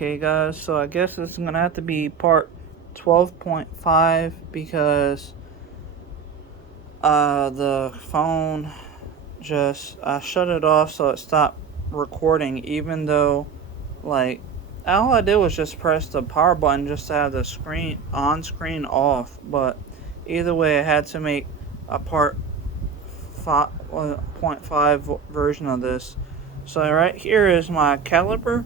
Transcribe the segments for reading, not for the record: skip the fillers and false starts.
Okay guys, so I guess this is going to have to be part 12.5 because the phone I shut it off so it stopped recording, even though like all I did was just press the power button just to have the screen off. But either way, I had to make a part 5.5 version of this. So right here is my caliper,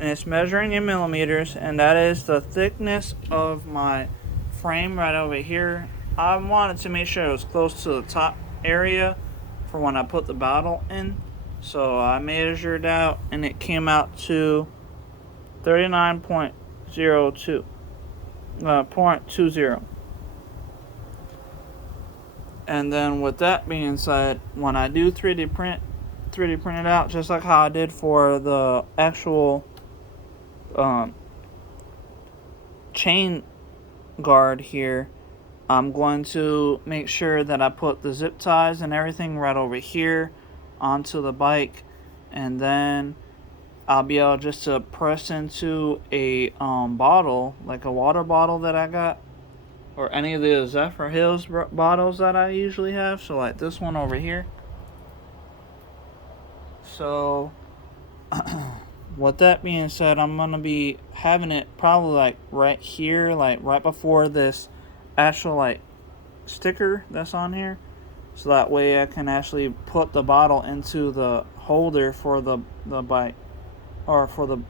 and it's measuring in millimeters, and that is the thickness of my frame right over here. I wanted to make sure it was close to the top area for when I put the bottle in, so I measured out and it came out to 39.02 .20. And then with that being said, when I do 3D print it out, just like how I did for the actual chain guard here, I'm going to make sure that I put the zip ties and everything right over here onto the bike, and then I'll be able just to press into a bottle, like a water bottle that I got, or any of the Zephyr Hills bottles that I usually have, so like this one over here. So with that being said, I'm going to be having it probably like right here, like right before this actual like sticker that's on here, so that way I can actually put the bottle into the holder for the bike, or for the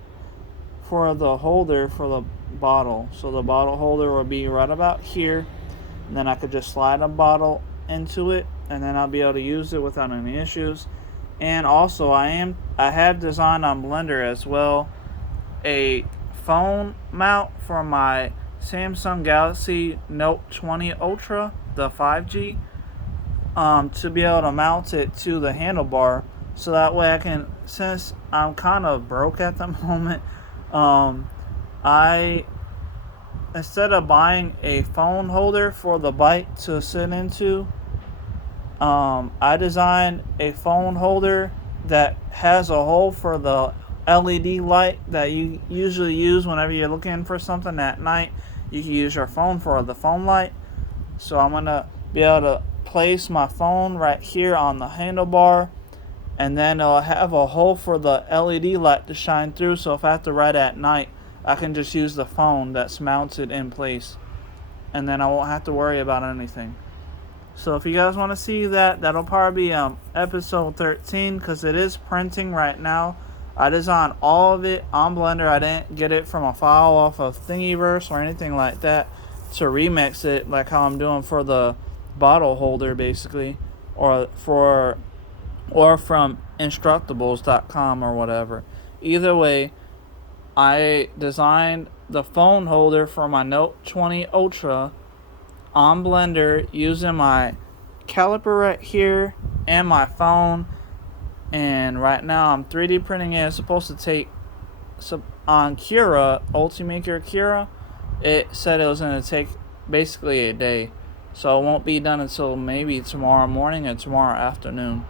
holder for the bottle. So the bottle holder will be right about here, and then I could just slide a bottle into it, and then I'll be able to use it without any issues. And also I have designed on Blender as well a phone mount for my Samsung Galaxy Note 20 Ultra, the 5G, to be able to mount it to the handlebar, so that way I can, since I'm kind of broke at the moment, I, instead of buying a phone holder for the bike to sit into, I designed a phone holder that has a hole for the LED light that you usually use whenever you're looking for something at night. You can use your phone for the phone light. So I'm going to be able to place my phone right here on the handlebar, and then it'll have a hole for the LED light to shine through, so if I have to ride at night, I can just use the phone that's mounted in place, and then I won't have to worry about anything. So if you guys want to see that, that'll probably be episode 13, because it is printing right now. I designed all of it on Blender. I didn't get it from a file off of Thingiverse or anything like that to remix it like how I'm doing for the bottle holder, basically, or from Instructables.com or whatever. Either way, I designed the phone holder for my Note 20 Ultra on Blender using my caliper right here and my phone, and right now I'm 3D printing it. It's supposed to take, on Cura, Ultimaker Cura, it said it was going to take basically a day, so it won't be done until maybe tomorrow morning or tomorrow afternoon.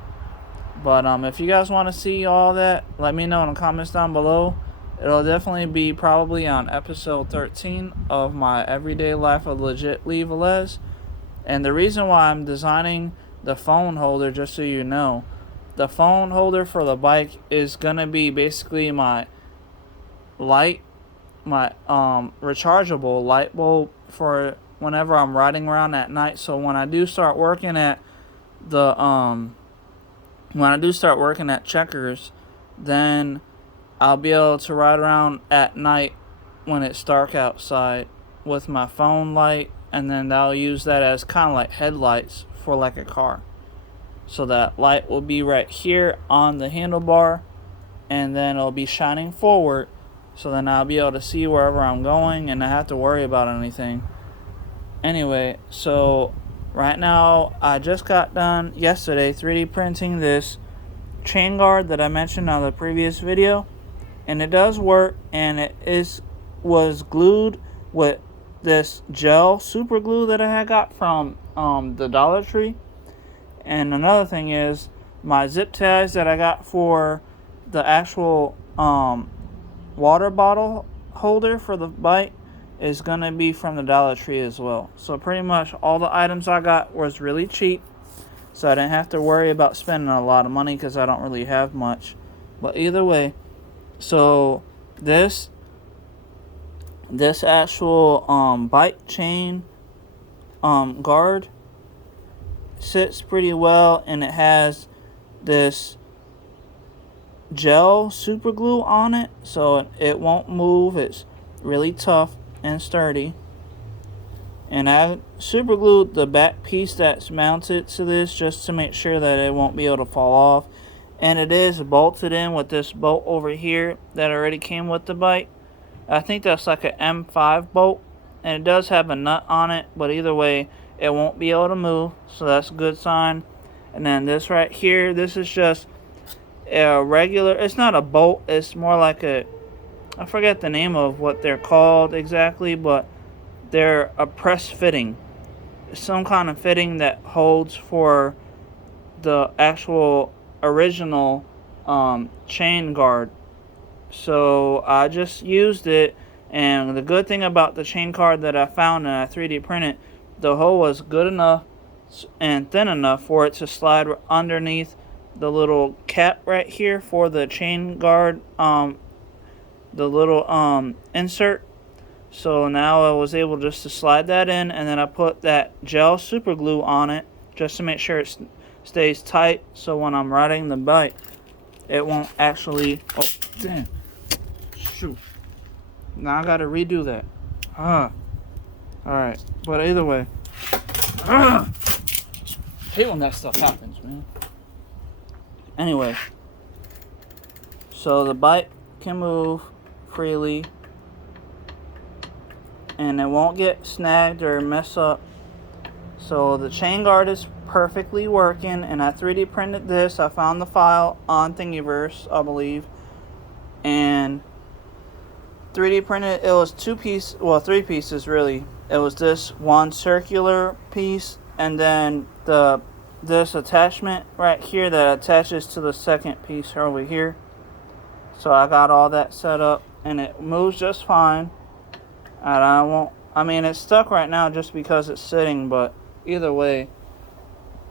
But if you guys want to see all that, let me know in the comments down below. It'll definitely be probably on episode 13 of my Everyday Life of Legit leevelez. And the reason why I'm designing the phone holder, just so you know, the phone holder for the bike is gonna be basically my light, my rechargeable light bulb for whenever I'm riding around at night. So when I do start working at Checkers, then I'll be able to ride around at night when it's dark outside with my phone light, and then I'll use that as kind of like headlights for like a car. So that light will be right here on the handlebar, and then it'll be shining forward, so then I'll be able to see wherever I'm going and not have to worry about anything. Anyway, so right now I just got done yesterday 3D printing this chain guard that I mentioned on the previous video, and it does work, and it was glued with this gel super glue that I had got from the Dollar Tree. And another thing is my zip ties that I got for the actual water bottle holder for the bike is going to be from the Dollar Tree as well. So pretty much all the items I got was really cheap. So I didn't have to worry about spending a lot of money because I don't really have much. But either way, so this actual bike chain guard sits pretty well, and it has this gel super glue on it, so it won't move. It's really tough and sturdy. And I super glued the back piece that's mounted to this just to make sure that it won't be able to fall off. And it is bolted in with this bolt over here that already came with the bike. I think that's like an M5 bolt, and it does have a nut on it, but either way it won't be able to move, so that's a good sign. And then this right here, this is just a regular, it's not a bolt, it's more like a, I forget the name of what they're called exactly, but they're a press fitting, some kind of fitting that holds for the actual original chain guard. So I just used it, and the good thing about the chain guard that I found and I 3D printed, the hole was good enough and thin enough for it to slide underneath the little cap right here for the chain guard, the little insert. So now I was able just to slide that in, and then I put that gel super glue on it just to make sure it stays tight, so when I'm riding the bike it won't actually, oh damn, shoot, now I gotta redo that. Alright, but either way, I hate when that stuff happens, man. Anyway, so the bike can move freely, and it won't get snagged or mess up. So the chain guard is perfectly working, and I 3D printed this. I found the file on Thingiverse, I believe, and 3D printed. It was three pieces really. It was this one circular piece, and then this attachment right here that attaches to the second piece over here. So I got all that set up, and it moves just fine. And I mean, it's stuck right now just because it's sitting, but either way,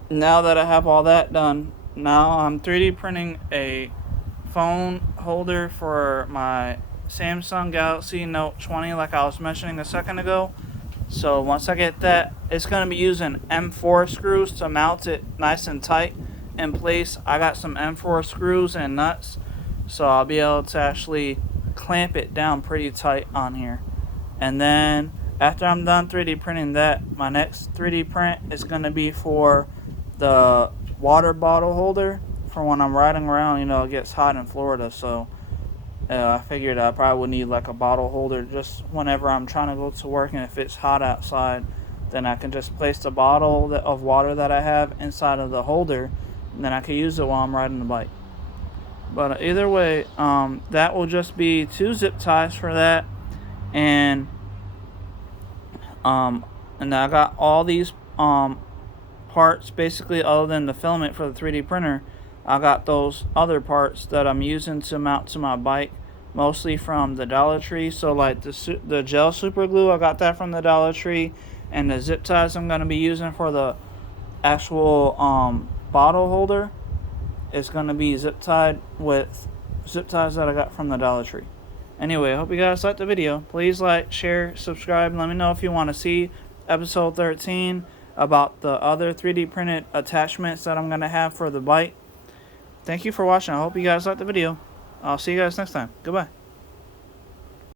now that I have all that done, now I'm 3D printing a phone holder for my Samsung Galaxy Note 20 like I was mentioning a second ago. So once I get that, it's going to be using M4 screws to mount it nice and tight in place. I got some M4 screws and nuts, so I'll be able to actually clamp it down pretty tight on here. And then after I'm done 3D printing that, my next 3D print is going to be for the water bottle holder for when I'm riding around. You know, it gets hot in Florida, so I figured I probably would need like a bottle holder just whenever I'm trying to go to work, and if it's hot outside, then I can just place the bottle of water that I have inside of the holder, and then I can use it while I'm riding the bike. But either way, that will just be 2 zip ties for that, and I got all these parts basically, other than the filament for the 3D printer. I got those other parts that I'm using to mount to my bike, mostly from the Dollar Tree. So like the gel super glue, I got that from the Dollar Tree, and the zip ties I'm going to be using for the actual bottle holder is going to be zip tied with zip ties that I got from the Dollar Tree. Anyway, I hope you guys liked the video. Please like, share, subscribe, and let me know if you want to see episode 13 about the other 3D printed attachments that I'm going to have for the bike. Thank you for watching. I hope you guys liked the video. I'll see you guys next time. Goodbye.